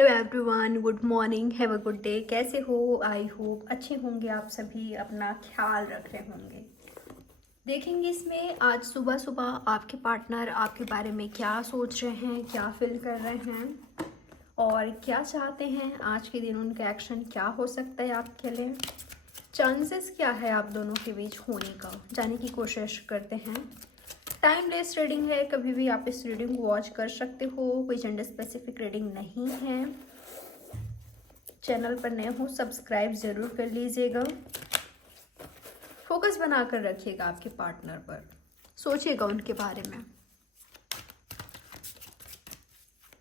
Hello everyone, good morning, have a good day. कैसे हो? I hope अच्छे होंगे, आप सभी अपना ख्याल रख रहे होंगे। देखेंगे इसमें आज सुबह सुबह आपके पार्टनर आपके बारे में क्या सोच रहे हैं, क्या फील कर रहे हैं और क्या चाहते हैं। आज के दिन उनका एक्शन क्या हो सकता है आपके लिए, चांसेस क्या है आप दोनों के बीच होने का, जाने की कोशिश करते हैं। टाइमलेस रीडिंग है, कभी भी आप इस रीडिंग को वॉच कर सकते हो, कोई जेंडर स्पेसिफिक रीडिंग नहीं है। चैनल पर नए हो सब्सक्राइब ज़रूर कर लीजिएगा। फोकस बनाकर रखिएगा आपके पार्टनर पर, सोचिएगा उनके बारे में।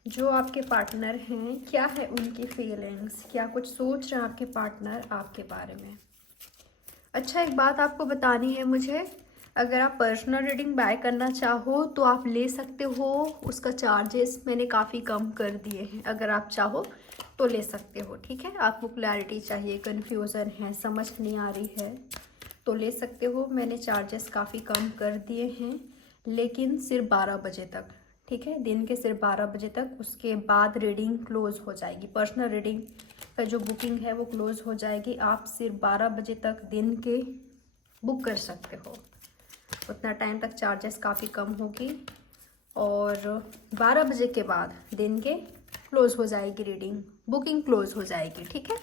जो आपके पार्टनर हैं, क्या है उनकी फीलिंग्स, क्या कुछ सोच रहे हैं आपके पार्टनर आपके बारे में। अच्छा, एक बात आपको बतानी है मुझे, अगर आप पर्सनल रीडिंग बाय करना चाहो तो आप ले सकते हो। उसका चार्जेस मैंने काफ़ी कम कर दिए हैं, अगर आप चाहो तो ले सकते हो। ठीक है, आपको क्लैरिटी चाहिए, कन्फ्यूज़न है, समझ नहीं आ रही है तो ले सकते हो। मैंने चार्जेस काफ़ी कम कर दिए हैं, लेकिन सिर्फ 12 बजे तक। ठीक है, दिन के सिर्फ 12 बजे तक, उसके बाद रीडिंग क्लोज़ हो जाएगी। पर्सनल रीडिंग का जो बुकिंग है वो क्लोज़ हो जाएगी। आप सिर्फ 12 बजे तक दिन के बुक कर सकते हो, उतना टाइम तक चार्जेस काफ़ी कम होगी। और 12 बजे के बाद दिन के क्लोज़ हो जाएगी रीडिंग, बुकिंग क्लोज़ हो जाएगी। ठीक है,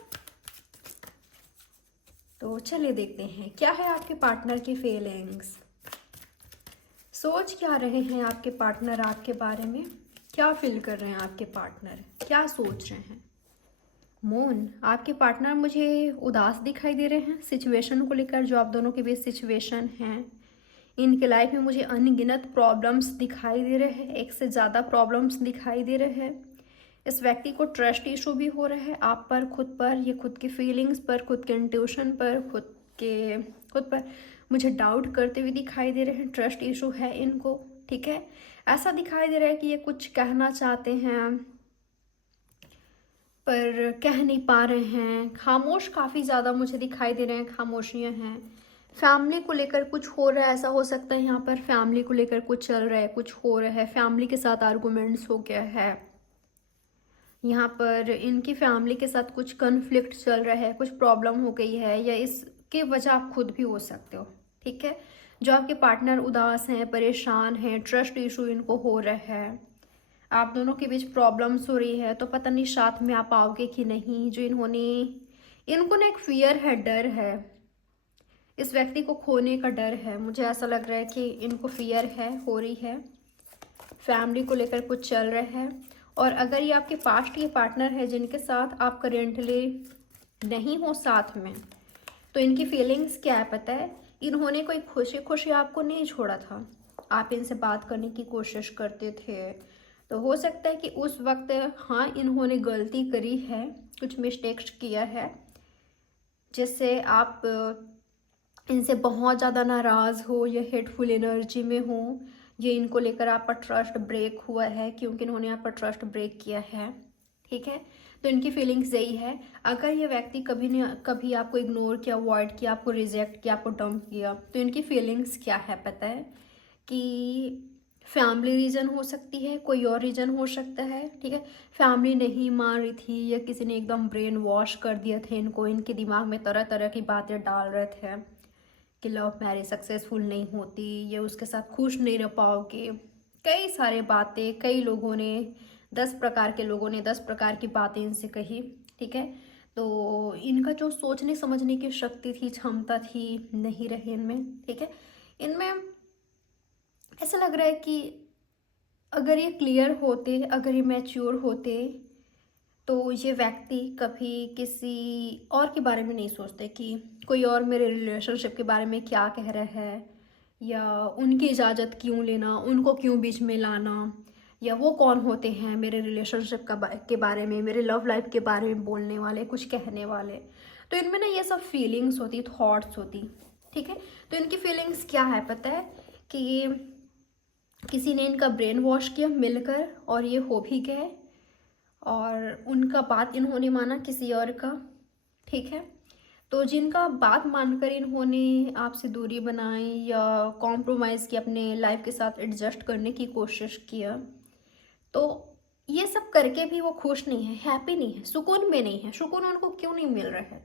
तो चलिए देखते हैं क्या है आपके पार्टनर की फीलिंग्स। सोच क्या रहे हैं आपके पार्टनर आपके बारे में, क्या फील कर रहे हैं आपके पार्टनर, क्या सोच रहे हैं। मून, आपके पार्टनर मुझे उदास दिखाई दे रहे हैं सिचुएशन को लेकर, जो आप दोनों के बीच सिचुएशन है। इनके लाइफ में मुझे अनगिनत प्रॉब्लम्स दिखाई दे रहे हैं, एक से ज़्यादा प्रॉब्लम्स दिखाई दे रहे हैं। इस व्यक्ति को ट्रस्ट इशू भी हो रहा है आप पर, खुद पर, ये खुद की फीलिंग्स पर, खुद के इंट्यूशन पर, खुद पर मुझे डाउट करते हुए दिखाई दे रहे हैं। ट्रस्ट इशू है इनको। ठीक है, ऐसा दिखाई दे रहा है कि ये कुछ कहना चाहते हैं पर कह नहीं पा रहे हैं। खामोश काफ़ी ज़्यादा मुझे दिखाई दे रहे हैं, खामोशियाँ हैं। फैमिली को लेकर कुछ हो रहा है, ऐसा हो सकता है यहाँ पर फैमिली को लेकर कुछ चल रहा है, कुछ हो रहा है, फैमिली के साथ आर्गूमेंट्स हो गया है। यहाँ पर इनकी फैमिली के साथ कुछ कन्फ्लिक्ट चल रहा है, कुछ प्रॉब्लम हो गई है, या इसके वजह आप खुद भी हो सकते हो। ठीक है, जो आपके पार्टनर उदास हैं, परेशान हैं, ट्रस्ट इशू इनको हो रहा है, आप दोनों के बीच प्रॉब्लम्स हो रही है, तो पता नहीं साथ में आप आओगे कि नहीं। जो इनको ना एक फियर है, डर है, इस व्यक्ति को खोने का डर है। मुझे ऐसा लग रहा है कि इनको फियर है, हो रही है, फैमिली को लेकर कुछ चल रहा है। और अगर ये आपके पास्ट के पार्टनर है जिनके साथ आप करेंटली नहीं हो साथ में, तो इनकी फीलिंग्स क्या है पता है। इन्होंने कोई खुशी खुशी आपको नहीं छोड़ा था, आप इनसे बात करने की कोशिश करते थे। तो हो सकता है कि उस वक्त हाँ इन्होंने गलती करी है, कुछ मिस्टेक्स किया है, जिससे आप इनसे बहुत ज़्यादा नाराज़ हो या हेटफुल एनर्जी में हो। ये इनको लेकर आपका ट्रस्ट ब्रेक हुआ है, क्योंकि इन्होंने आपका ट्रस्ट ब्रेक किया है। ठीक है, तो इनकी फीलिंग्स यही है। अगर ये व्यक्ति कभी ने कभी आपको इग्नोर किया, अवॉइड किया, आपको रिजेक्ट किया, आपको डंप किया, तो इनकी फीलिंग्स क्या है पता है कि फैमिली रीज़न हो सकती है, कोई और रीज़न हो सकता है। ठीक है, फैमिली नहीं मान रही थी, या किसी ने एकदम ब्रेन वॉश कर दिया था इनको, इनके दिमाग में तरह तरह की बातें डाल रहे थे कि लव मैरिज सक्सेसफुल नहीं होती, ये उसके साथ खुश नहीं रह पाओगे। कई सारे बातें, कई लोगों ने 10 प्रकार के लोगों ने 10 प्रकार की बातें इनसे कही। ठीक है, तो इनका जो सोचने समझने की शक्ति थी, क्षमता थी, नहीं रही इनमें। ठीक है, इनमें ऐसा लग रहा है कि अगर ये क्लियर होते, अगर ये मैच्योर होते, तो ये व्यक्ति कभी किसी और के बारे में नहीं सोचते कि कोई और मेरे रिलेशनशिप के बारे में क्या कह रहा है, या उनकी इजाज़त क्यों लेना, उनको क्यों बीच में लाना, या वो कौन होते हैं मेरे रिलेशनशिप के बारे में, मेरे लव लाइफ के बारे में बोलने वाले, कुछ कहने वाले। तो इनमें ना ये सब फीलिंग्स होती, थॉट्स होती। ठीक है, तो इनकी फीलिंग्स क्या है पता है कि किसी ने इनका ब्रेन वॉश किया मिलकर, और ये हो भी गए, और उनका बात इन्होंने माना किसी और का। ठीक है, तो जिनका बात मानकर इन्होंने आपसे दूरी बनाई या कॉम्प्रोमाइज़ की, अपने लाइफ के साथ एडजस्ट करने की कोशिश किया, तो ये सब करके भी वो खुश नहीं है, हैप्पी नहीं है, सुकून में नहीं है। सुकून उनको क्यों नहीं मिल रहा है?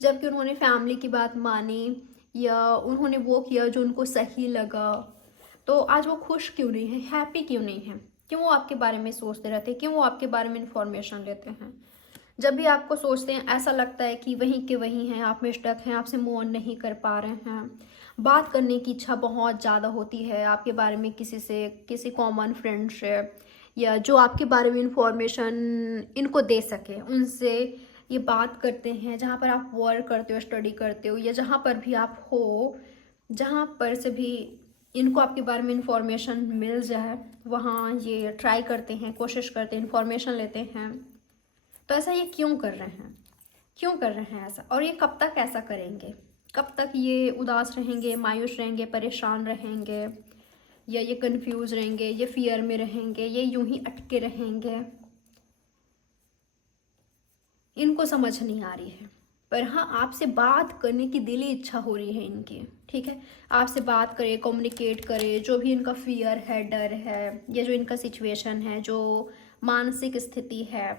जबकि उन्होंने फैमिली की बात मानी या उन्होंने वो किया जो उनको सही लगा, तो आज वो खुश क्यों नहीं है, हैप्पी क्यों नहीं है? क्यों वो आपके बारे में सोचते रहते हैं? क्यों वो आपके बारे में इंफॉर्मेशन लेते हैं? जब भी आपको सोचते हैं ऐसा लगता है कि वहीं के वहीं हैं, आप में स्टक हैं, आपसे मूव ऑन नहीं कर पा रहे हैं। बात करने की इच्छा बहुत ज़्यादा होती है आपके बारे में किसी से, किसी कॉमन फ्रेंड से, या जो आपके बारे में इंफॉर्मेशन इनको दे सके उनसे ये बात करते हैं। जहाँ पर आप वर्क करते हो, स्टडी करते हो, या जहाँ पर भी आप हो, जहाँ पर से भी इनको आपके बारे में इंफॉर्मेशन मिल जाए, वहाँ ये ट्राई करते हैं, कोशिश करते हैं, इंफॉर्मेशन लेते हैं। तो ऐसा ये क्यों कर रहे हैं? क्यों कर रहे हैं ऐसा? और ये कब तक ऐसा करेंगे? कब तक ये उदास रहेंगे, मायूस रहेंगे, परेशान रहेंगे, या ये कंफ्यूज रहेंगे, ये फियर में रहेंगे, ये यूं ही अटके रहेंगे? इनको समझ नहीं आ रही है। पर हाँ, आपसे बात करने की दिली इच्छा हो रही है इनकी, ठीक है? आपसे बात करे, कम्युनिकेट करे, जो भी इनका फियर है, डर है, या जो इनका सिचुएशन है, जो मानसिक स्थिति है,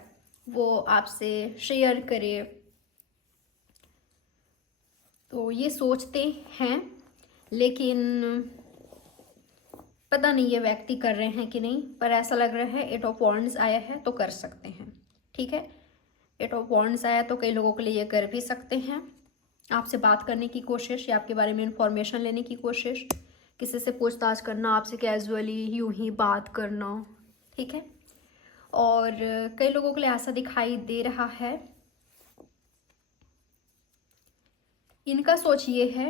वो आपसे शेयर करे। तो ये सोचते हैं, लेकिन पता नहीं ये व्यक्ति कर रहे हैं कि नहीं, पर ऐसा लग रहा है 8 ऑफ वॉन्ड्स आया है तो कर सकते हैं, ठीक है? 8 ऑफ वॉन्ड्स आया तो कई लोगों के लिए ये कर भी सकते हैं। आपसे बात करने की कोशिश या आपके बारे में इंफॉर्मेशन लेने की कोशिश, किसी से पूछताछ करना, आपसे कैजुअली यूं ही बात करना, ठीक है? और कई लोगों के लिए ऐसा दिखाई दे रहा है, इनका सोच ये है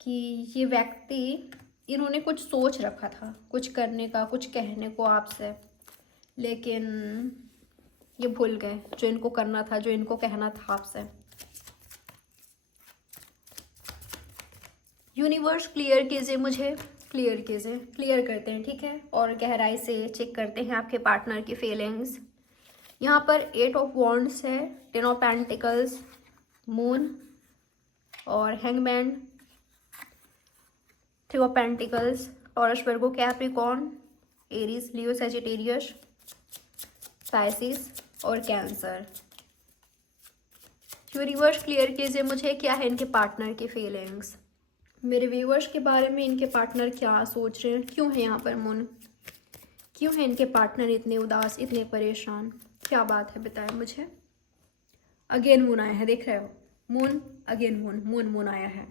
कि ये व्यक्ति, इन्होंने कुछ सोच रखा था, कुछ करने का, कुछ कहने को आपसे, लेकिन ये भूल गए जो इनको करना था, जो इनको कहना था आपसे। यूनिवर्स क्लियर कीजिए मुझे, क्लियर कीजिए, क्लियर करते हैं, ठीक है? और गहराई से चेक करते हैं आपके पार्टनर की फीलिंग्स। यहाँ पर 8 ऑफ वॉन्ड्स है, 10 ऑफ पेंटिकल्स, मून और hangman, 3 of pentacles, Taurus, Virgo, Capricorn, Aries, Leo, Sagittarius, Pisces और कैंसर। यूनिवर्स क्लियर कीजिए मुझे, क्या है इनके पार्टनर की फीलिंग्स? मेरे व्यूअर्स के बारे में इनके पार्टनर क्या सोच रहे हैं? क्यों है यहाँ पर मून? क्यों है इनके पार्टनर इतने उदास, इतने परेशान? क्या बात है, बताएं मुझे। अगेन मून आया है, देख रहे हो? Moon, again moon, moon moon आया है।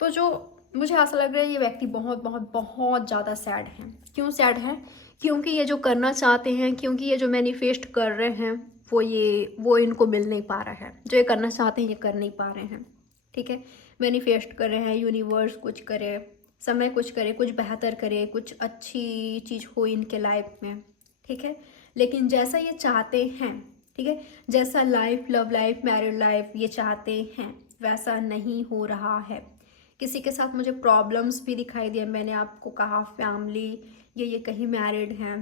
तो जो मुझे ऐसा लग रहा है ये व्यक्ति बहुत बहुत बहुत ज़्यादा सैड है। क्यों सैड है? क्योंकि ये जो करना चाहते हैं, क्योंकि ये जो मैनिफेस्ट कर रहे हैं, वो इनको मिल नहीं पा रहा है। जो ये करना चाहते हैं ये कर नहीं पा रहे हैं, ठीक है? मैनिफेस्ट कर रहे हैं, यूनिवर्स कुछ करे, समय कुछ करे, कुछ बेहतर करे, कुछ अच्छी चीज़ हो इनके लाइफ में, ठीक है? लेकिन जैसा ये चाहते हैं, ठीक है, जैसा life, love life, married life ये चाहते हैं, वैसा नहीं हो रहा है। किसी के साथ मुझे प्रॉब्लम्स भी दिखाई दिए। मैंने आपको कहा फैमिली, ये कहीं मैरिड हैं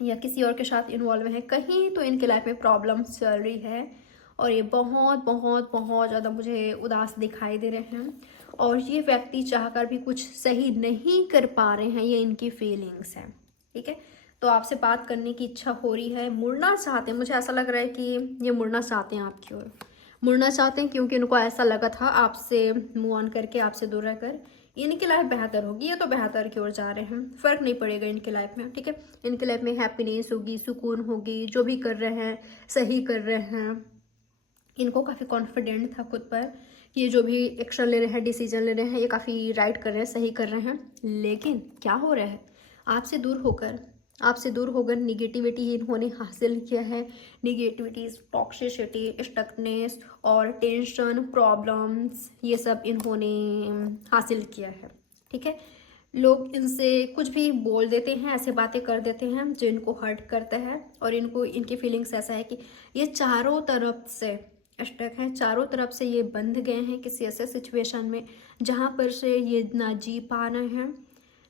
या किसी और के साथ इन्वॉल्व हैं, कहीं तो इनके लाइफ में प्रॉब्लम्स चल रही है, और ये बहुत बहुत बहुत ज़्यादा मुझे उदास दिखाई दे रहे हैं। और ये व्यक्ति चाहकर भी कुछ सही नहीं कर पा रहे हैं, ये इनकी फीलिंग्स हैं, ठीक है? तो आपसे बात करने की इच्छा हो रही है, मुड़ना चाहते हैं। मुझे ऐसा लग रहा है कि ये मुड़ना चाहते हैं आपकी ओर, मुड़ना चाहते हैं, क्योंकि उनको ऐसा लगा था आपसे मूव ऑन करके, आपसे दूर रहकर इनकी लाइफ बेहतर होगी। ये तो बेहतर की ओर जा रहे हैं, फ़र्क नहीं पड़ेगा इनकी लाइफ में, ठीक है? इनकी लाइफ में हैप्पीनेस होगी, सुकून होगी, जो भी कर रहे हैं सही कर रहे हैं। इनको काफ़ी कॉन्फिडेंट था खुद पर कि ये जो भी एक्शन ले रहे हैं, डिसीजन ले रहे हैं, ये काफ़ी राइट कर रहे हैं, सही कर रहे हैं। लेकिन क्या हो रहा है? आपसे दूर होकर निगेटिविटी ही इन्होंने हासिल किया है। निगेटिविटी, टॉक्सिसिटी, स्टकनेस और टेंशन, प्रॉब्लम्स, ये सब इन्होंने हासिल किया है, ठीक है? लोग इनसे कुछ भी बोल देते हैं, ऐसे बातें कर देते हैं जो इनको हर्ट करता है, और इनको, इनकी फीलिंग्स ऐसा है कि ये चारों तरफ से स्टक हैं, चारों तरफ से ये बंध गए हैं किसी ऐसे सिचुएशन में जहाँ पर से ये ना जी पा रहे हैं,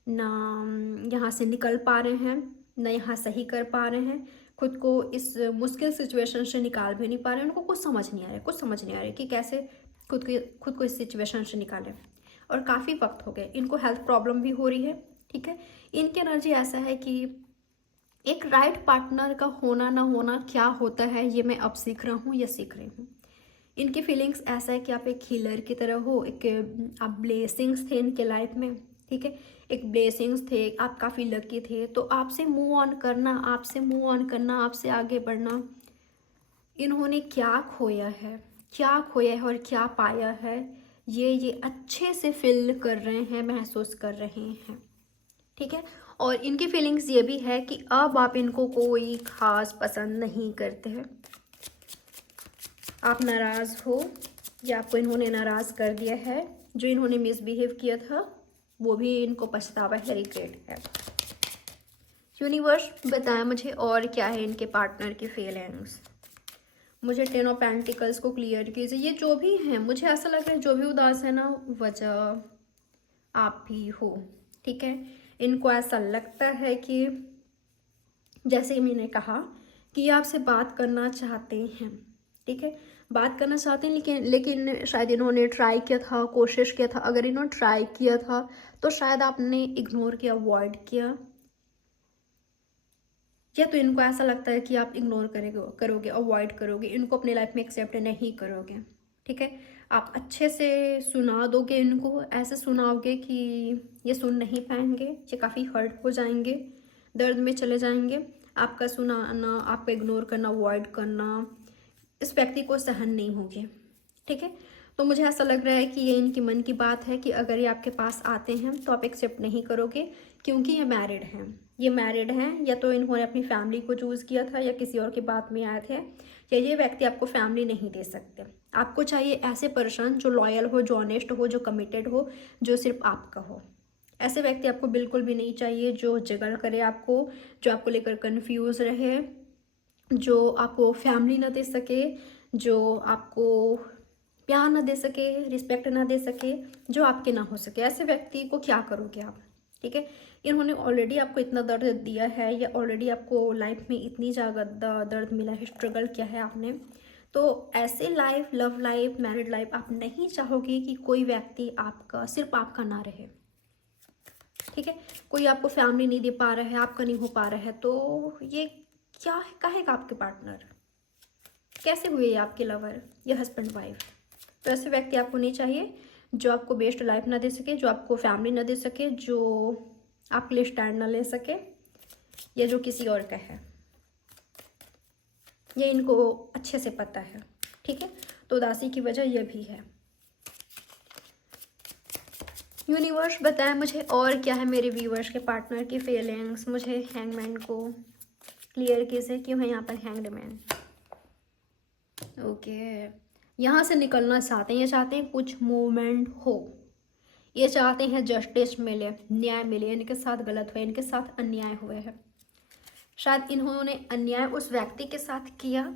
ना यहाँ से निकल पा रहे हैं, ना यहाँ सही कर पा रहे हैं, खुद को इस मुश्किल सिचुएशन से निकाल भी नहीं पा रहे हैं। उनको कुछ समझ नहीं आ रहा है, कुछ समझ नहीं आ रहा है कि कैसे खुद को इस सिचुएशन से निकालें। और काफ़ी वक्त हो गए, इनको हेल्थ प्रॉब्लम भी हो रही है, ठीक है? इनकी एनर्जी ऐसा है कि एक राइट पार्टनर का होना ना होना क्या होता है ये मैं अब सीख रहा हूँ या सीख रही हूँ। इनकी फीलिंग्स ऐसा है कि आप एक हीलर की तरह हो, एक आप ब्लेसिंग्स थे इनके लाइफ में, ठीक है, एक ब्लेसिंग्स थे, आप काफ़ी लकी थे। तो आपसे मूव ऑन करना, आपसे मूव ऑन करना, आपसे आगे बढ़ना, इन्होंने क्या खोया है, क्या खोया है और क्या पाया है, ये अच्छे से फील कर रहे हैं, महसूस कर रहे हैं, ठीक है। और इनकी फीलिंग्स ये भी है कि अब आप इनको कोई खास पसंद नहीं करते हैं, आप नाराज़ हो या आपको इन्होंने नाराज़ कर दिया है, जो इन्होंने मिसबिहेव किया था वो भी इनको पछतावा है, रिग्रेट है। यूनिवर्स बताया मुझे और क्या है इनके पार्टनर की फीलिंग्स। मुझे 10 ऑफ पेंटिकल्स को क्लियर कीजिए। ये जो भी हैं, मुझे ऐसा लग रहा है जो भी उदास है ना, वजह आप भी हो, ठीक है। इनको ऐसा लगता है कि जैसे मैंने कहा कि ये आपसे बात करना चाहते हैं, ठीक है, बात करना चाहते हैं, लेकिन शायद इन्होंने ट्राई किया था, कोशिश किया था। अगर इन्होंने ट्राई किया था तो शायद आपने इग्नोर किया, अवॉइड किया, या तो इनको ऐसा लगता है कि आप इग्नोर करोगे, अवॉइड करोगे, इनको अपने लाइफ में एक्सेप्ट नहीं करोगे, ठीक है। आप अच्छे से सुना दोगे इनको, ऐसे सुनाओगे कि ये सुन नहीं पाएंगे, ये काफ़ी हर्ट हो जाएंगे, दर्द में चले जाएंगे। आपका सुनाना, आपका इग्नोर करना, अवॉइड करना इस व्यक्ति को सहन नहीं होगी, ठीक है। तो मुझे ऐसा लग रहा है कि ये इनकी मन की बात है कि अगर ये आपके पास आते हैं तो आप एक्सेप्ट नहीं करोगे, क्योंकि ये मैरिड हैं, ये मैरिड हैं, या तो इन्होंने अपनी फैमिली को चूज़ किया था या किसी और की बात में आए थे, या ये व्यक्ति आपको फैमिली नहीं दे सकते। आपको चाहिए ऐसे पर्सन जो लॉयल हो, जो ऑनेस्ट हो, जो कमिटेड हो, जो सिर्फ आपका हो। ऐसे व्यक्ति आपको बिल्कुल भी नहीं चाहिए जो जगड़ करे आपको, जो आपको लेकर कन्फ्यूज़ रहे, जो आपको फैमिली ना दे सके, जो आपको प्यार ना दे सके, रिस्पेक्ट ना दे सके, जो आपके ना हो सके। ऐसे व्यक्ति को क्या करोगे आप, ठीक है। इन्होंने ऑलरेडी आपको इतना दर्द दिया है, या ऑलरेडी आपको लाइफ में इतनी ज़्यादा दर्द मिला है, स्ट्रगल किया है आपने, तो ऐसे life, love life, married life आप नहीं चाहोगे कि कोई व्यक्ति आपका, सिर्फ आपका ना रहे, ठीक है। कोई आपको फैमिली नहीं दे पा रहा है, आपका नहीं हो पा रहा है, तो ये क्या है, कहेगा आपके पार्टनर, कैसे हुए ये आपके लवर, ये हस्बैंड वाइफ। तो ऐसे व्यक्ति आपको नहीं चाहिए जो आपको बेस्ट लाइफ ना दे सके, जो आपको फैमिली ना दे सके, जो आपके लिए स्टैंड ना ले सके, या जो किसी और का है। ये इनको अच्छे से पता है, ठीक है। तो उदासी की वजह यह भी है। यूनिवर्स बताएं मुझे और क्या है मेरे व्यूवर्स के पार्टनर की फीलिंग्स। मुझे हैंगमैन को क्लियर कीजिए, क्यों है यहाँ पर हैंग्ड मैन। ओके, यहाँ से निकलना चाहते हैं, ये चाहते हैं कुछ मूवमेंट हो, ये चाहते हैं जस्टिस मिले, न्याय मिले, इनके साथ गलत हुआ, इनके साथ अन्याय हुए हैं। शायद इन्होंने अन्याय उस व्यक्ति के साथ किया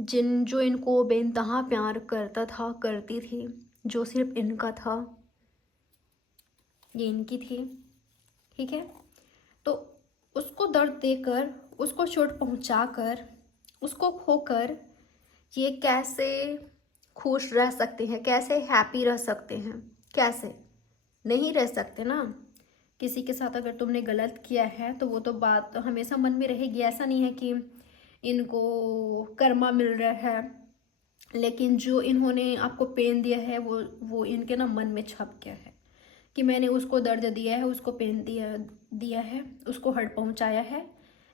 जो इनको बेइंतहा प्यार करता था, करती थी, जो सिर्फ इनका था, ये इनकी थी, ठीक है। तो उसको दर्द देकर, उसको चोट पहुंचाकर, उसको खोकर ये कैसे खुश रह सकते हैं, कैसे हैप्पी रह सकते हैं, कैसे नहीं रह सकते ना। किसी के साथ अगर तुमने गलत किया है तो वो तो बात हमेशा मन में रहेगी। ऐसा नहीं है कि इनको कर्मा मिल रहा है, लेकिन जो इन्होंने आपको पेन दिया है वो इनके ना मन में छप गया है कि मैंने उसको दर्द दिया है, उसको पेन दिया है, उसको हर्ट पहुंचाया है,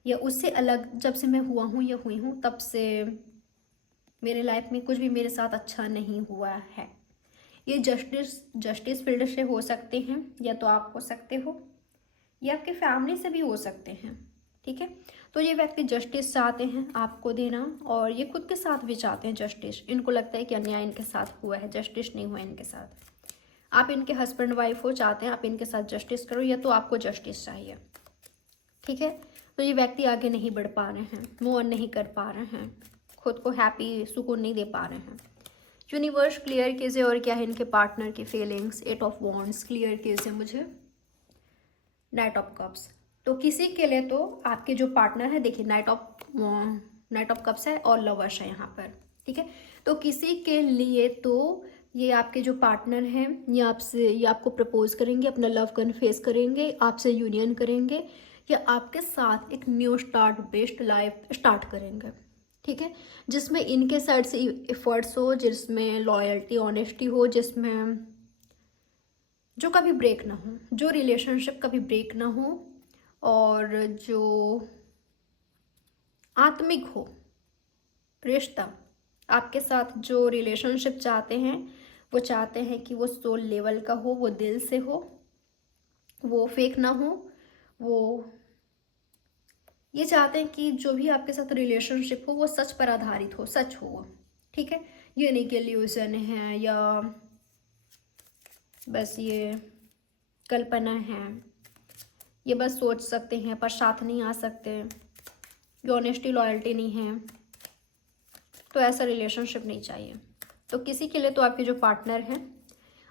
या उससे अलग जब से मैं हुआ हूँ या हुई हूँ तब से मेरे लाइफ में कुछ भी मेरे साथ अच्छा नहीं हुआ है। ये जस्टिस फील्ड से हो सकते हैं, या तो आप हो सकते हो, या आपके फैमिली से भी हो सकते हैं, ठीक है। तो ये व्यक्ति जस्टिस चाहते हैं आपको देना, और ये खुद के साथ भी चाहते हैं जस्टिस। इनको लगता है कि अन्याय इनके साथ हुआ है, जस्टिस नहीं हुआ इनके साथ। आप इनके हस्बैंड वाइफ हो, चाहते हैं आप इनके साथ जस्टिस करो, या तो आपको जस्टिस चाहिए, ठीक है। तो ये व्यक्ति आगे नहीं बढ़ पा रहे हैं, मूव ऑन नहीं कर पा रहे हैं, खुद को हैप्पी, सुकून नहीं दे पा रहे हैं। यूनिवर्स क्लियर कीजिए और क्या है इनके पार्टनर की फीलिंग्स। 8 ऑफ वॉन्ड्स क्लियर कीजिए मुझे। नाइट ऑफ कप्स, तो किसी के लिए तो आपके जो पार्टनर है, देखिए नाइट ऑफ कप्स है और लवर्स है यहाँ पर, ठीक है। तो किसी के लिए तो ये आपके जो पार्टनर हैं ये आपको प्रपोज करेंगे, अपना लव कन्फेस करेंगे, आपसे यूनियन करेंगे, कि आपके साथ एक new start based life start करेंगे, ठीक है, जिसमें इनके साइड से एफर्ट्स हो, जिसमें लॉयल्टी ऑनेस्टी हो, जिसमें जो कभी ब्रेक ना हो, जो रिलेशनशिप कभी ब्रेक ना हो, और जो आत्मिक हो रिश्ता। आपके साथ जो रिलेशनशिप चाहते हैं वो चाहते हैं कि वो सोल लेवल का हो, वो दिल से हो, वो फेक ना हो, वो ये चाहते हैं कि जो भी आपके साथ रिलेशनशिप हो वो सच पर आधारित हो, सच हो वो, ठीक है। ये नहीं कि इल्यूजन है या बस ये कल्पना है, ये बस सोच सकते हैं पर साथ नहीं आ सकते, ये ऑनेस्टी लॉयल्टी नहीं है, तो ऐसा रिलेशनशिप नहीं चाहिए। तो किसी के लिए तो आपके जो पार्टनर हैं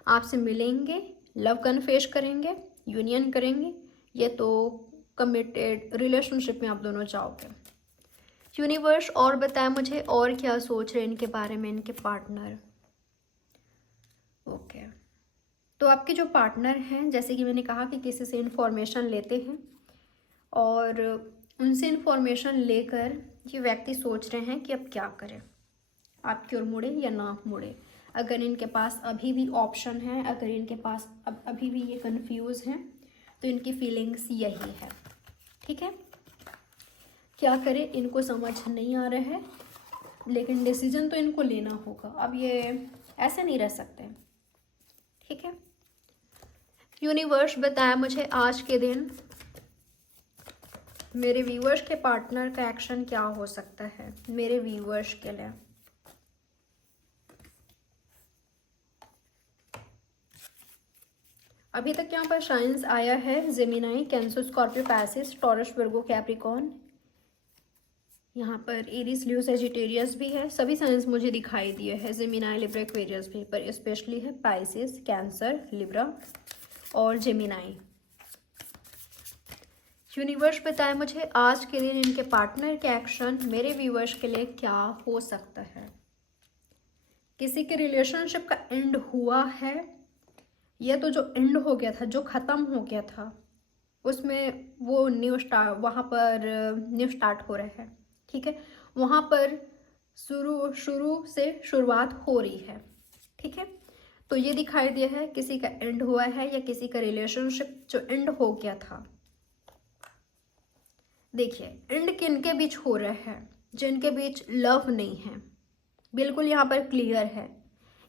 आपसे मिलेंगे, लव कन्फेस करेंगे, यूनियन करेंगे, ये तो कमिटेड रिलेशनशिप में आप दोनों जाओगे। यूनिवर्स और बताएं मुझे और क्या सोच रहे हैं इनके बारे में, इनके पार्टनर। ओके, तो आपके जो पार्टनर हैं, जैसे कि मैंने कहा कि किसी से इन्फॉर्मेशन लेते हैं और उनसे इन्फॉर्मेशन लेकर ये व्यक्ति सोच रहे हैं कि अब क्या करें, आपकी ओर मुड़े या ना मुड़े। अगर इनके पास अभी भी ऑप्शन है, अगर इनके पास अब अभी भी ये कंफ्यूज हैं, तो इनकी फीलिंग्स यही है, ठीक है। क्या करें इनको समझ नहीं आ रहा है, लेकिन डिसीजन तो इनको लेना होगा, अब ये ऐसे नहीं रह सकते, ठीक है। यूनिवर्स बताया मुझे आज के दिन मेरे व्यूअर्स के पार्टनर का एक्शन क्या हो सकता है मेरे व्यूअर्स के लिए। अभी तक यहाँ पर साइंस आया है Gemini, cancer, Scorpio, Pisces, taurus, Virgo, Capricorn, यहाँ पर एरीज, लियो, सेजिटेरियस भी है। सभी साइंस मुझे दिखाई दिए हैं, जेमिनाई, लिब्रा, एक्वेरियस भी, पर स्पेशली है पाइसिस, कैंसर, लिब्रा और जेमिनाई। यूनिवर्स बताए मुझे आज के दिन इनके पार्टनर के एक्शन मेरे व्यूअर्स के लिए क्या हो सकता है। किसी के रिलेशनशिप का एंड हुआ है, यह तो जो एंड हो गया था, जो ख़त्म हो गया था, उसमें वो न्यू स्टार्ट, वहाँ पर न्यू स्टार्ट हो रहा है, ठीक है। वहाँ पर शुरू से शुरुआत हो रही है, ठीक है। तो ये दिखाई दिया है किसी का एंड हुआ है या किसी का रिलेशनशिप जो एंड हो गया था। देखिए एंड किनके बीच हो रहा है, जिनके बीच लव नहीं है, बिल्कुल यहाँ पर क्लियर है,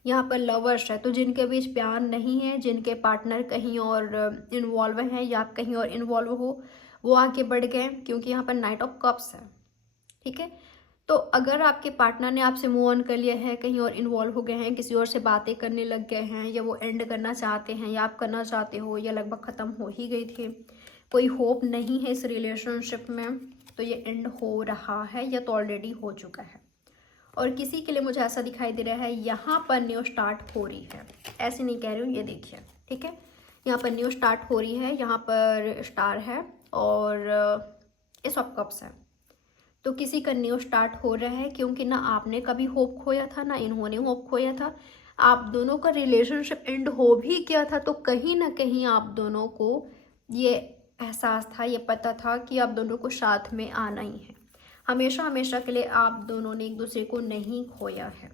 यहाँ पर लवर्स है, तो जिनके बीच प्यार नहीं है, जिनके पार्टनर कहीं और इन्वॉल्व हैं या आप कहीं और इन्वॉल्व हो, वो आगे बढ़ गए, क्योंकि यहाँ पर नाइट ऑफ कप्स है, ठीक है। तो अगर आपके पार्टनर ने आपसे मूव ऑन कर लिया है, कहीं और इन्वॉल्व हो गए हैं, किसी और से बातें करने लग गए हैं, या वो एंड करना चाहते हैं या आप करना चाहते हो, या लगभग ख़त्म हो ही गई थी, कोई होप नहीं है इस रिलेशनशिप में, तो ये एंड हो रहा है या तो ऑलरेडी हो चुका है। और किसी के लिए मुझे ऐसा दिखाई दे रहा है यहाँ पर न्यू स्टार्ट हो रही है, ऐसे नहीं कह रही हूँ, ये देखिए, ठीक है। यहाँ पर न्यू स्टार्ट हो रही है, यहाँ पर स्टार है और एस ऑफ कप्स है, तो किसी का न्यू स्टार्ट हो रहा है, क्योंकि ना आपने कभी होप खोया था ना इन्होंने होप खोया था, आप दोनों का रिलेशनशिप एंड हो भी गया था, तो कहीं ना कहीं आप दोनों को ये एहसास था, ये पता था कि आप दोनों को साथ में आना ही है, हमेशा हमेशा के लिए आप दोनों ने एक दूसरे को नहीं खोया है।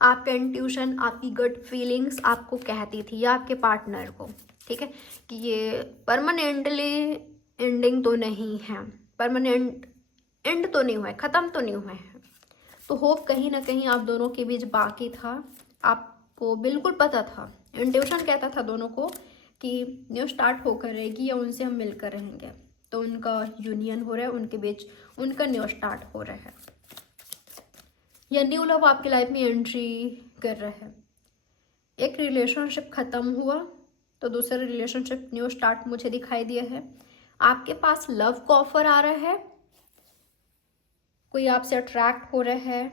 आपका इंट्यूशन, आपकी गट फीलिंग्स आपको कहती थी या आपके पार्टनर को, ठीक है, कि ये परमानेंटली एंडिंग तो नहीं है, परमानेंट एंड तो नहीं हुआ है, ख़त्म तो नहीं हुआ है, तो होप कहीं ना कहीं आप दोनों के बीच बाकी था, आपको बिल्कुल पता था, इंट्यूशन कहता था दोनों को कि न्यू स्टार्ट होकर रहेगी या उनसे हम मिलकर रहेंगे, तो उनका यूनियन हो रहा है, उनके बीच उनका न्यू स्टार्ट हो रहा है, या न्यू लव आपकी लाइफ में एंट्री कर रहा है। एक रिलेशनशिप ख़त्म हुआ तो दूसरा रिलेशनशिप न्यू स्टार्ट मुझे दिखाई दिया है। आपके पास लव का ऑफर आ रहा है, कोई आपसे अट्रैक्ट हो रहा है,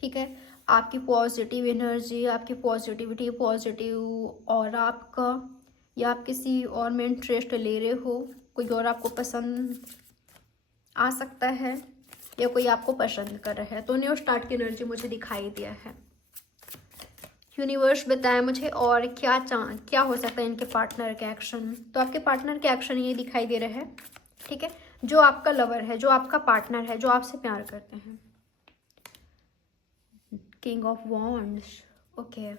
ठीक है, आपकी पॉजिटिव एनर्जी, आपकी पॉजिटिविटी, पॉजिटिव और आपका, या आप किसी और में इंटरेस्ट ले रहे हो, कोई और आपको पसंद आ सकता है या कोई आपको पसंद कर रहा है, तो न्यू स्टार्ट की एनर्जी मुझे दिखाई दिया है। यूनिवर्स बताया मुझे और क्या हो सकता है इनके पार्टनर के एक्शन। तो आपके पार्टनर के एक्शन ये दिखाई दे रहा है ठीक है, जो आपका लवर है, जो आपका पार्टनर है, जो आपसे प्यार करते हैं। King of wands, okay.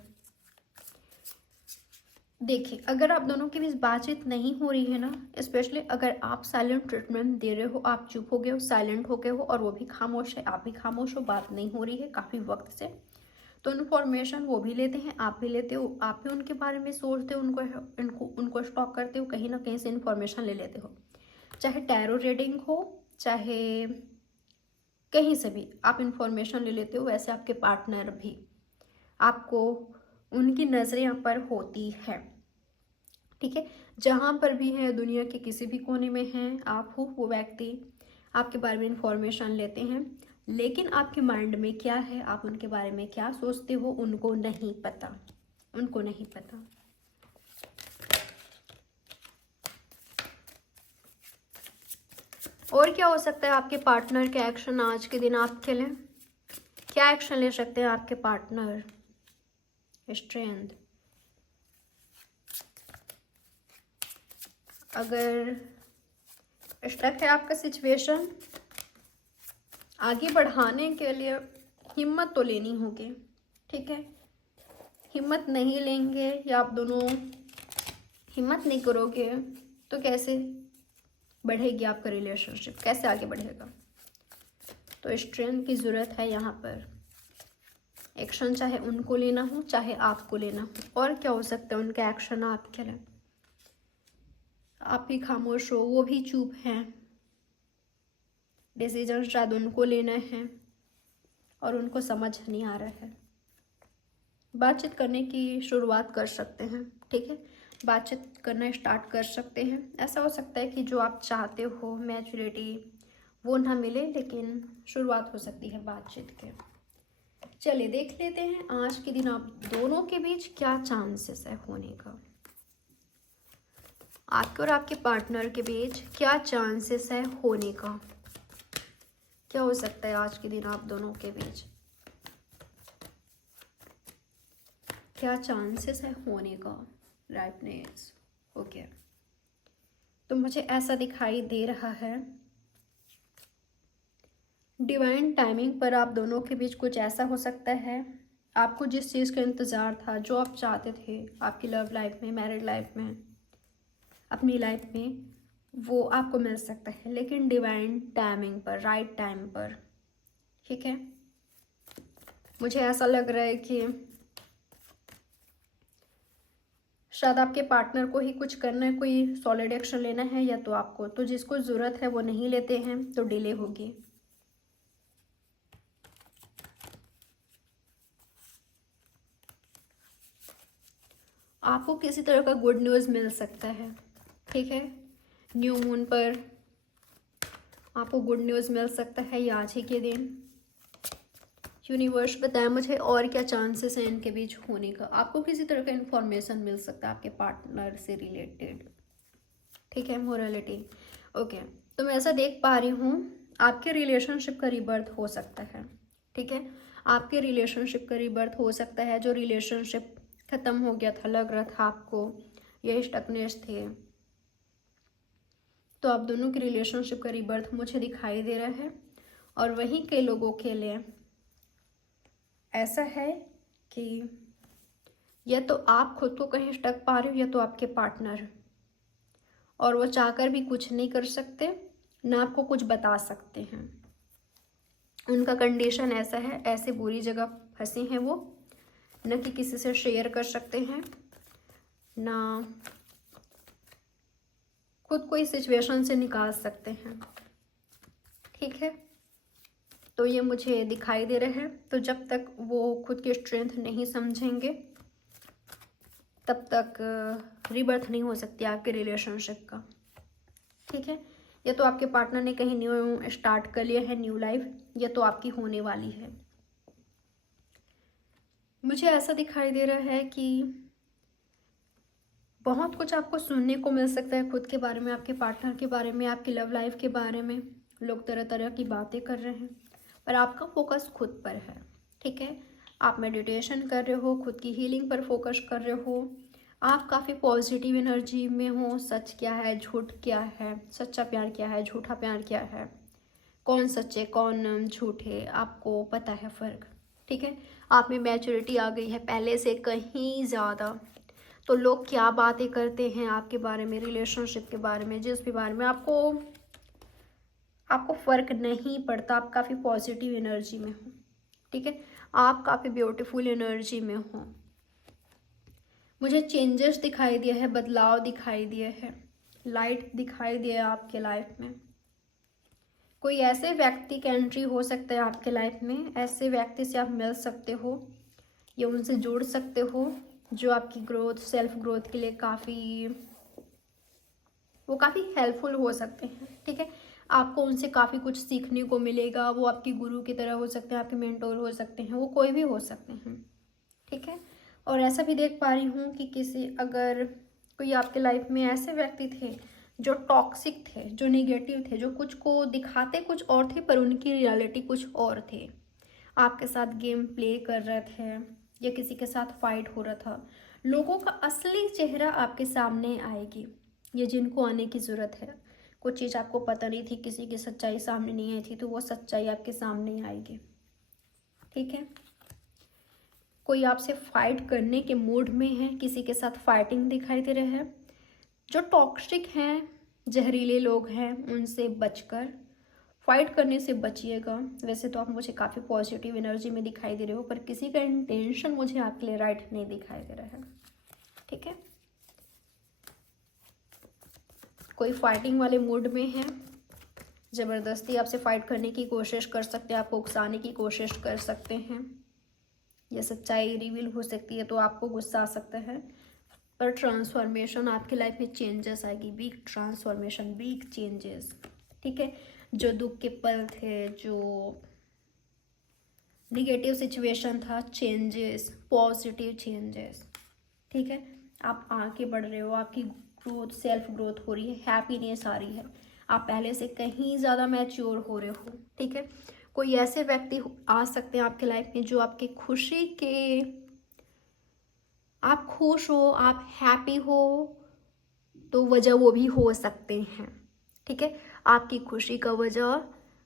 देखिए, अगर आप दोनों के बीच बातचीत नहीं हो रही है ना, स्पेशली अगर आप साइलेंट ट्रीटमेंट दे रहे हो, आप चुप हो गए हो, साइलेंट हो गए हो, और वो भी खामोश है, आप भी खामोश हो, बात नहीं हो रही है काफ़ी वक्त से, तो इन्फॉर्मेशन वो भी लेते हैं, आप भी लेते हो, आप भी उनके बारे में सोचते हो, उनको स्टॉक करते हो, कहीं ना कहीं से इन्फॉर्मेशन ले लेते हो। चाहे टैरो रीडिंग हो, चाहे कहीं से भी आप इन्फॉर्मेशन ले लेते हो। वैसे आपके पार्टनर भी, आपको उनकी नज़रें यहाँ पर होती है, ठीक है। जहाँ पर भी है, दुनिया के किसी भी कोने में हैं आप हो, वो व्यक्ति आपके बारे में इंफॉर्मेशन लेते हैं, लेकिन आपके माइंड में क्या है, आप उनके बारे में क्या सोचते हो, उनको नहीं पता, उनको नहीं पता। और क्या हो सकता है आपके पार्टनर के एक्शन आज के दिन आपके लिए? क्या एक्शन ले सकते हैं आपके पार्टनर? स्ट्रेंथ, अगर स्टक है आपका सिचुएशन, आगे बढ़ाने के लिए हिम्मत तो लेनी होगी, ठीक है। हिम्मत नहीं लेंगे या आप दोनों हिम्मत नहीं करोगे तो कैसे बढ़ेगी आपका रिलेशनशिप, कैसे आगे बढ़ेगा? तो स्ट्रेंथ की ज़रूरत है यहाँ पर। एक्शन चाहे उनको लेना हो, चाहे आपको लेना हो। और क्या हो सकता है उनका एक्शन आपके लिए? आप भी खामोश हो, वो भी चुप हैं, डिसीजन शायद उनको लेना है और उनको समझ नहीं आ रहा है। बातचीत करने की शुरुआत कर सकते हैं, ठीक है, बातचीत करना स्टार्ट कर सकते हैं। ऐसा हो सकता है कि जो आप चाहते हो मैच्योरिटी वो ना मिले, लेकिन शुरुआत हो सकती है बातचीत के। चलिए देख लेते हैं आज के दिन आप दोनों के बीच क्या चांसेस है होने का। आपके और आपके पार्टनर के बीच क्या चांसेस है होने का? क्या हो सकता है आज के दिन आप दोनों के बीच? क्या चांसेस है होने का? Rightness, okay. तो मुझे ऐसा दिखाई दे रहा है डिवाइन टाइमिंग पर आप दोनों के बीच कुछ ऐसा हो सकता है, आपको जिस चीज़ का इंतज़ार था, जो आप चाहते थे आपकी लव लाइफ में, मैरिड लाइफ में, अपनी लाइफ में, वो आपको मिल सकता है, लेकिन डिवाइन टाइमिंग पर, राइट टाइम पर, ठीक है। मुझे ऐसा लग रहा है कि शायद आपके पार्टनर को ही कुछ करना है, कोई सॉलिड एक्शन लेना है, या तो आपको, तो जिसको ज़रूरत है वो नहीं लेते हैं तो डिले होगी। आपको किसी तरह का गुड न्यूज़ मिल सकता है, ठीक है। न्यू मून पर आपको गुड न्यूज़ मिल सकता है आज ही के दिन। यूनिवर्स बताए मुझे और क्या चांसेस हैं इनके बीच होने का। आपको किसी तरह का इन्फॉर्मेशन मिल सकता है आपके पार्टनर से रिलेटेड, ठीक है, मोरालिटी, ओके। तो मैं ऐसा देख पा रही हूँ आपके रिलेशनशिप का रिबर्थ हो सकता है, ठीक है। आपके रिलेशनशिप का रिबर्थ हो सकता है। जो रिलेशनशिप ख़त्म हो गया था, लग रहा था आपको ये स्टकनेस थे, तो आप दोनों के रिलेशनशिप का रिबर्थ मुझे दिखाई दे रहा है। और वहीं के लोगों के लिए ऐसा है कि या तो आप खुद को कहीं स्टक पा रहे हो, या तो आपके पार्टनर, और वो चाहकर भी कुछ नहीं कर सकते, ना आपको कुछ बता सकते हैं। उनका कंडीशन ऐसा है, ऐसे बुरी जगह फंसे हैं वो, न कि किसी से शेयर कर सकते हैं, ना खुद को इस सिचुएशन से निकाल सकते हैं, ठीक है। तो ये मुझे दिखाई दे रहा है। तो जब तक वो खुद की स्ट्रेंथ नहीं समझेंगे, तब तक रीबर्थ नहीं हो सकती आपके रिलेशनशिप का, ठीक है। या तो आपके पार्टनर ने कहीं न्यू स्टार्ट कर लिया है, न्यू लाइफ, या तो आपकी होने वाली है। मुझे ऐसा दिखाई दे रहा है कि बहुत कुछ आपको सुनने को मिल सकता है खुद के बारे में, आपके पार्टनर के बारे में, आपकी लव लाइफ के बारे में। लोग तरह तरह की बातें कर रहे हैं, पर आपका फोकस खुद पर है, ठीक है। आप मेडिटेशन कर रहे हो, खुद की हीलिंग पर फोकस कर रहे हो, आप काफ़ी पॉजिटिव एनर्जी में हो। सच क्या है, झूठ क्या है, सच्चा प्यार क्या है, झूठा प्यार क्या है, कौन सच्चे कौन झूठे, आपको पता है फ़र्क। ठीक है, आप में मैच्योरिटी आ गई है पहले से कहीं ज़्यादा। तो लोग क्या बातें करते हैं आपके बारे में, रिलेशनशिप के बारे में, जिस भी बारे में, आपको फ़र्क नहीं पड़ता। आप काफ़ी पॉजिटिव एनर्जी में हो। ठीक है, आप काफ़ी ब्यूटीफुल एनर्जी में हो। मुझे चेंजेस दिखाई दिया है, बदलाव दिखाई दिए है, लाइट दिखाई दिया है आपके लाइफ में। कोई ऐसे व्यक्ति का एंट्री हो सकता है आपके लाइफ में, ऐसे व्यक्ति से आप मिल सकते हो या उनसे जुड़ सकते हो जो आपकी ग्रोथ, सेल्फ ग्रोथ के लिए काफ़ी हेल्पफुल हो सकते हैं। ठीक है, आपको उनसे काफ़ी कुछ सीखने को मिलेगा। वो आपकी गुरु की तरह हो सकते हैं, आपके मेंटोर हो सकते हैं, वो कोई भी हो सकते हैं। ठीक है, और ऐसा भी देख पा रही हूँ कि अगर कोई आपके लाइफ में ऐसे व्यक्ति थे जो टॉक्सिक थे, जो निगेटिव थे, जो कुछ को दिखाते कुछ और थे पर उनकी रियलिटी कुछ और थे, आपके साथ गेम प्ले कर रहे थे या किसी के साथ फाइट हो रहा था, लोगों का असली चेहरा आपके सामने आएगी। ये जिनको आने की ज़रूरत है। कुछ चीज़ आपको पता नहीं थी, किसी की सच्चाई सामने नहीं आई थी, तो वो सच्चाई आपके सामने आएगी। ठीक है, कोई आपसे फाइट करने के मूड में है, किसी के साथ फाइटिंग दिखाई दे रहा है। जो टॉक्सिक हैं, जहरीले लोग हैं, उनसे बचकर फाइट करने से बचिएगा। वैसे तो आप मुझे काफ़ी पॉजिटिव एनर्जी में दिखाई दे रहे हो, पर किसी का इंटेंशन मुझे आपके लिए राइट नहीं दिखाई दे रहा है। ठीक है, कोई फाइटिंग वाले मूड में है, ज़बरदस्ती आपसे फाइट करने की कोशिश कर सकते हैं, आपको उकसाने की कोशिश कर सकते हैं, या सच्चाई रिवील हो सकती है तो आपको गुस्सा आ सकता है। पर ट्रांसफॉर्मेशन आपकी लाइफ में, चेंजेस आएगी, बिग ट्रांसफॉर्मेशन, बिग चेंजेस। ठीक है, जो दुख के पल थे, जो निगेटिव सिचुएशन था, चेंजेस, पॉजिटिव चेंजेस। ठीक है, आप आगे बढ़ रहे हो, आपकी ग्रोथ, सेल्फ ग्रोथ हो रही है, हैप्पीनेस आ रही है, आप पहले से कहीं ज़्यादा मैच्योर हो रहे हो। ठीक है, कोई ऐसे व्यक्ति आ सकते हैं आपके लाइफ में जो आपकी खुशी के, आप खुश हो, आप हैप्पी हो, तो वजह वो भी हो सकते हैं। ठीक है, आपकी खुशी का वजह,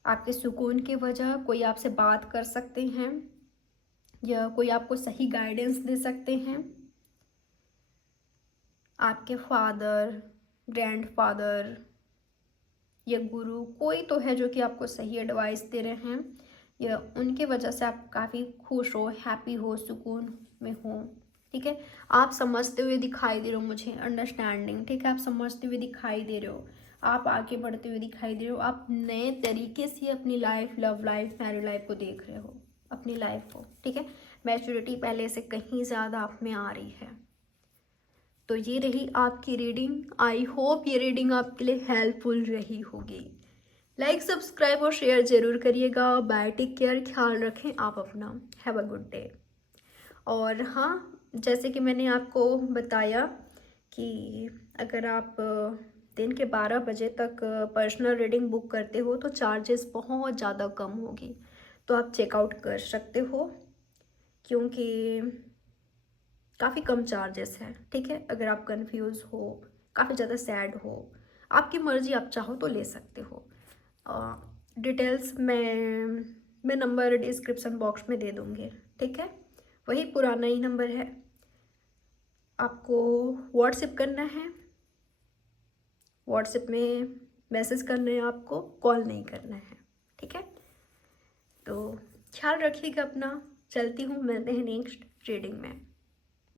आपके सुकून की वजह कोई आपसे बात कर सकते हैं या कोई आपको सही गाइडेंस दे सकते हैं। आपके फादर, ग्रैंडफादर या गुरु कोई तो है जो कि आपको सही एडवाइस दे रहे हैं, या उनके वजह से आप काफ़ी खुश हो, हैप्पी हो, सुकून में हो। ठीक है, आप समझते हुए दिखाई दे रहे हो मुझे, अंडरस्टैंडिंग। ठीक है, आप समझते हुए दिखाई दे रहे हो, आप आगे बढ़ते हुए दिखाई दे रहे हो, आप नए तरीके से अपनी life, love life, married life को देख रहे हो, अपनी लाइफ को। ठीक है, मैच्योरिटी पहले से कहीं ज़्यादा आप में आ रही है। तो ये रही आपकी रीडिंग। आई होप ये रीडिंग आपके लिए हेल्पफुल रही होगी। लाइक, सब्सक्राइब और शेयर ज़रूर करिएगा। बाय, टेक केयर, ख्याल रखें आप अपना। Have a good day. और हाँ, जैसे कि मैंने आपको बताया कि अगर आप दिन के 12 बजे तक पर्सनल रीडिंग बुक करते हो तो चार्जेस बहुत ज़्यादा कम होगी, तो आप चेकआउट कर सकते हो, क्योंकि काफ़ी कम चार्जेस हैं। ठीक है, अगर आप कंफ्यूज हो, काफ़ी ज़्यादा सैड हो, आपकी मर्ज़ी, आप चाहो तो ले सकते हो। डिटेल्स मैं नंबर डिस्क्रिप्शन बॉक्स में दे दूँगी। ठीक है, वही पुराना ही नंबर है। आपको व्हाट्सएप करना है, व्हाट्सएप में मैसेज करना है, आपको कॉल नहीं करना है। ठीक है, तो ख्याल रखिएगा अपना। चलती हूँ, मिलते हैं नेक्स्ट रीडिंग में।